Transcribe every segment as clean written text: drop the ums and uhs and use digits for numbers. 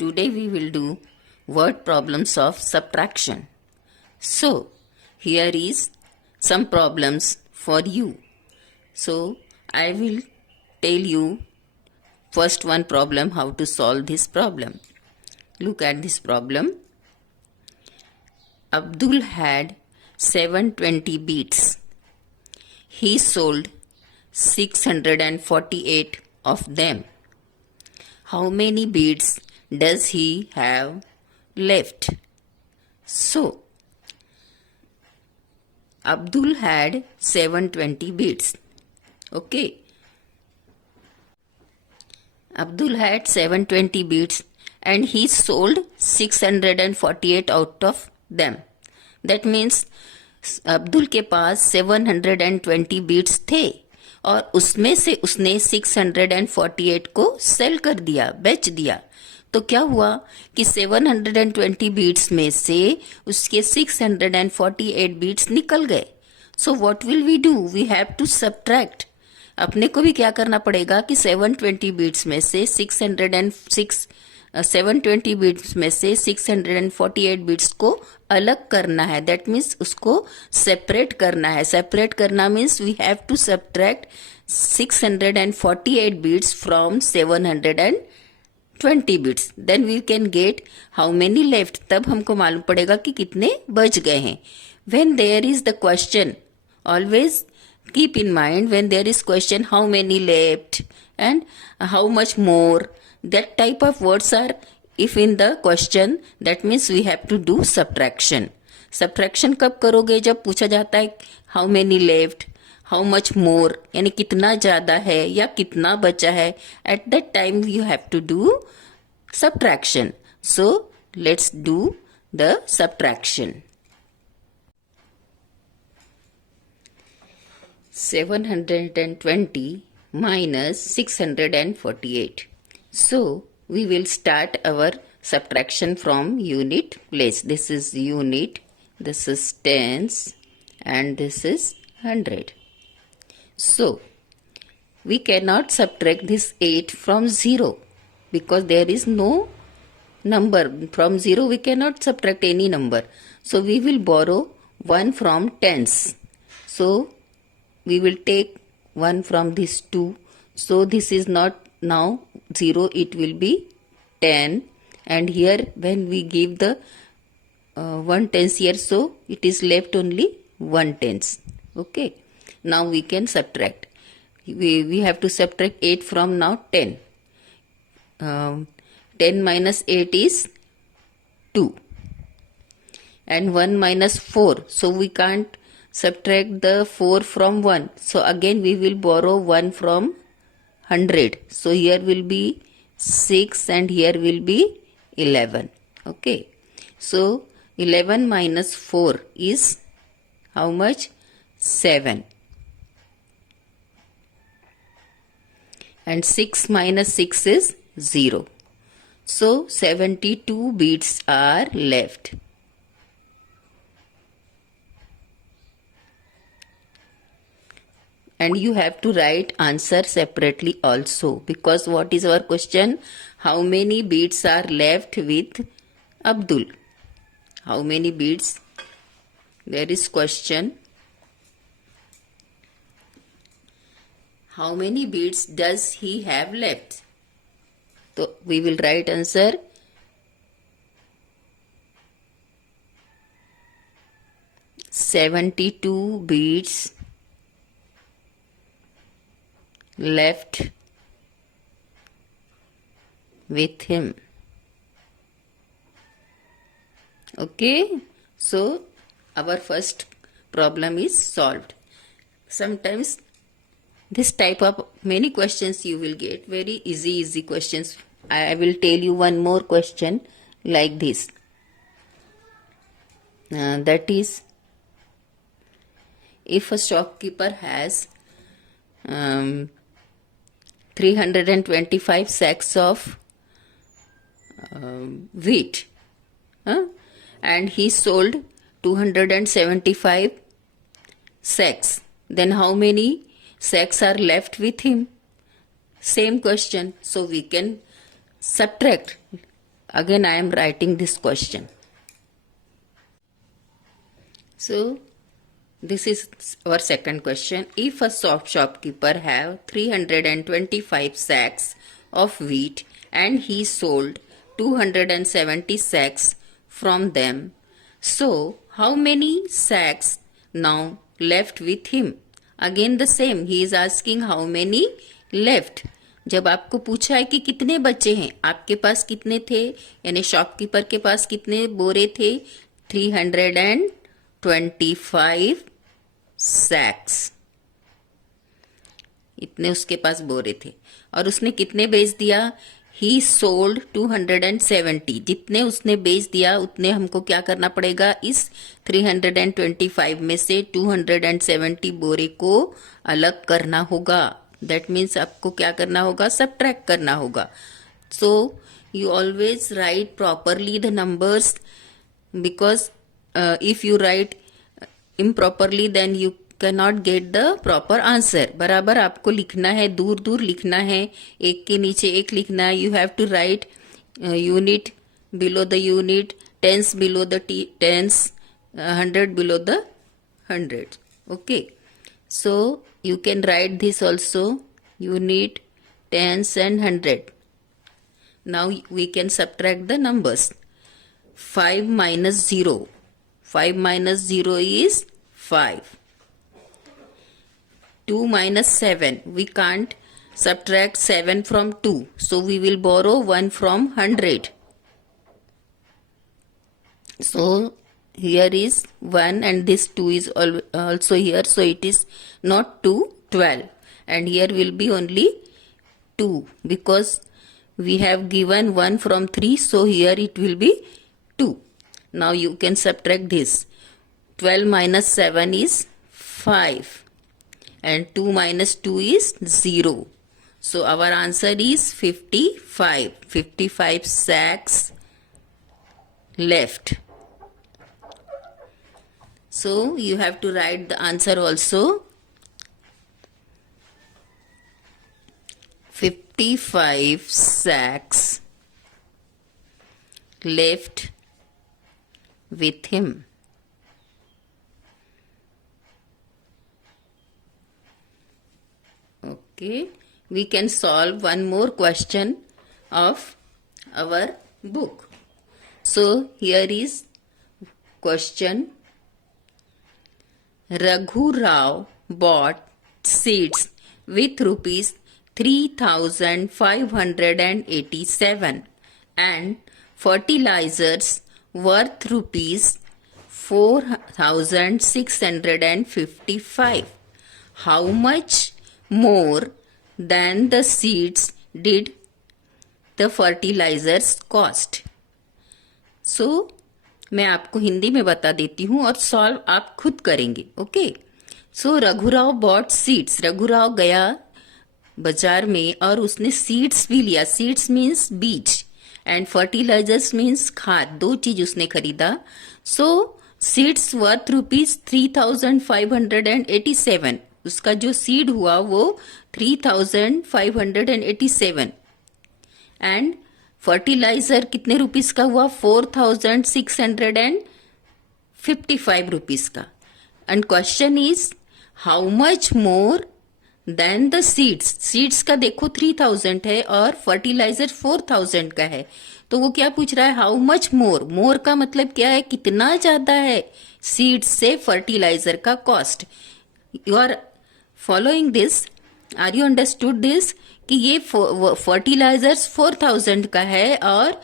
Today we will do word problems of subtraction. So, here is some problems for you. So, I will tell you first one problem how to solve this problem. Look at this problem. Abdul had 720 beads. He sold 648 of them. How many beads does he have left? So, Abdul had 720 beads. Okay. Abdul had 720 beads and he sold 648 out of them. That means Abdul के पास 720 beats थे और उसमें से उसने 648 को cell कर दिया, बेच दिया. तो क्या हुआ कि 720 बीट्स में से उसके 648 बीट्स निकल गए. So what will we do? We have to subtract. अपने को भी क्या करना पड़ेगा कि 720 बीट्स में से 720 बीट्स में से 648 बीट्स को अलग करना है. दैट मीन्स उसको सेपरेट करना है. सेपरेट करना means we have to subtract 648 beats from 720 beats. Then we can get how many left. तब हमको मालूम पड़ेगा कि कितने बच गए हैं. When there is the question, always keep in mind when there is question how many left and how much more, that type of words are if in the question, that means we have to do subtraction. Subtraction कब करोगे? जब पूछा जाता है how many left, how much more, यानी कितना ज्यादा है या कितना बचा है. At that time you have to do subtraction. So let's do the subtraction. 720 minus 648. So, we will start our subtraction from unit place. This is unit, this is tens, and this is 100. So, we cannot subtract this 8 from 0 because there is no number. From 0 we cannot subtract any number. So, we will borrow 1 from tens. So, we will take 1 from this 2. So this is not now 0, it will be 10. And here when we give the 1 tens here, so it is left only 1 tens. Okay. Now we can subtract. We have to subtract 8 from now 10. 10 minus 8 is 2. And 1 minus 4. So we can't subtract the 4 from 1. So again we will borrow 1 from 100. So here will be 6 and here will be 11. Okay. So 11 minus 4 is how much? 7. And 6 minus 6 is 0. So 72 beads are left. And you have to write answer separately also, because what is our question? How many beads are left with Abdul? How many beads? There is question. How many beads does he have left? So we will write answer. "72 beads left with him." Okay, so our first problem is solved. Sometimes this type of many questions you will get, very easy questions. I will tell you one more question like this. That is, if a shopkeeper has 325 sacks of wheat, and he sold 275 sacks, then how many sacks are left with him? Same question. So we can subtract again I am writing this question. So this is our second question. If a shopkeeper have 325 sacks of wheat and he sold 270 sacks from them, so how many sacks now left with him? Again the same, he is asking how many left. जब आपको पूछा है कि कितने बचे हैं, आपके पास कितने थे, यानी शॉपकीपर के पास कितने बोरे थे, 325 सैक्स, इतने उसके पास बोरे थे, और उसने कितने बेच दिया, ही सोल्ड 270, जितने उसने बेच दिया उतने हमको क्या करना पड़ेगा, इस 325 में से 270 बोरे को अलग करना होगा. दैट मीन्स आपको क्या करना होगा, सबट्रैक्ट करना होगा. So you always right properly the numbers, because if you right improperly then you cannot get the proper answer. बराबर आपको लिखना है, दूर दूर लिखना है, एक के नीचे एक लिखना है. You have to write unit below the unit, tens below the tens, 100 below the 100. Okay, so you can write this also, unit, tens and 100. Now we can subtract the numbers. 5 minus 0. 5 minus 0 is 5. 2 minus 7. We can't subtract 7 from 2. So we will borrow 1 from 100. So here is 1 and this 2 is also here. So it is not 2, 12. And here will be only 2 because we have given 1 from 3. So here it will be 2. Now you can subtract this. 12 minus 7 is 5 and 2 minus 2 is 0. So our answer is 55. 55 sacks left. So you have to write the answer also. 55 sacks left with him. Okay, we can solve one more question of our book. So here is question. Raghu Rao bought seeds with rupees 3,587 and fertilizers worth rupees 4,655. How much more than the seeds did the fertilizers cost? So मैं आपको हिंदी में बता देती हूँ और solve आप खुद करेंगे. ओके, सो रघुराव बॉट सीड्स. रघुराव गया बाजार में और उसने सीड्स भी लिया. सीड्स मीन्स बीज एंड फर्टिलाइजर्स मीन्स खाद. दो चीज उसने खरीदा. सो सीड्स वर्थ रुपीज 3,587. उसका जो सीड हुआ वो 3,587 एंड फर्टिलाइजर कितने रुपीस का हुआ, 4,655 रुपीस का. And question is how much more than the seeds. Seeds का देखो 3,000 है और फर्टिलाइजर 4,000 का है. तो वो क्या पूछ रहा है, हाउ मच मोर. मोर का मतलब क्या है, कितना ज्यादा है सीड्स से फर्टिलाइजर का cost. You are following this, are you understood this, कि ये फर्टिलाइजर्स 4,000 का है और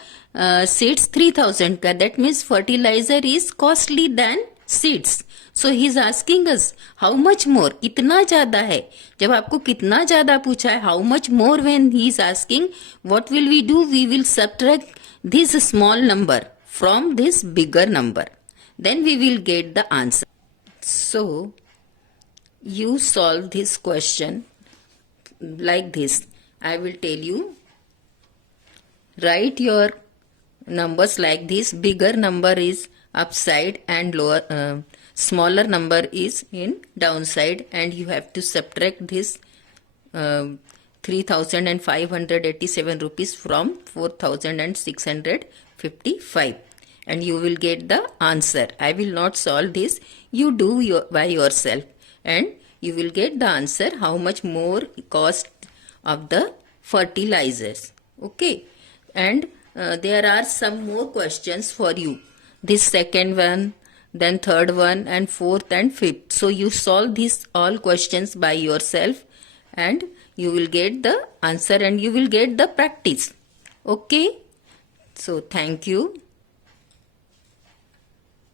सीड्स 3,000 का. That means fertiliser is costly then seeds. So he is asking us how much more, कितना ज्यादा है. जब आपको कितना ज्यादा पूछा है, how much more, when he is asking, what will we do, we will subtract this small number from this bigger number, then we will get the answer. So you solve this question like this. I will tell you, write your numbers like this. Bigger number is upside and smaller number is in downside, and you have to subtract this 3,587 rupees from 4,655, and you will get the answer. I will not solve this. You do by yourself, and you will get the answer how much more cost of the fertilizers. Okay, and there are some more questions for you. This second one, then third one, and fourth and fifth. So you solve these all questions by yourself, and you will get the answer and you will get the practice. Okay, so thank you.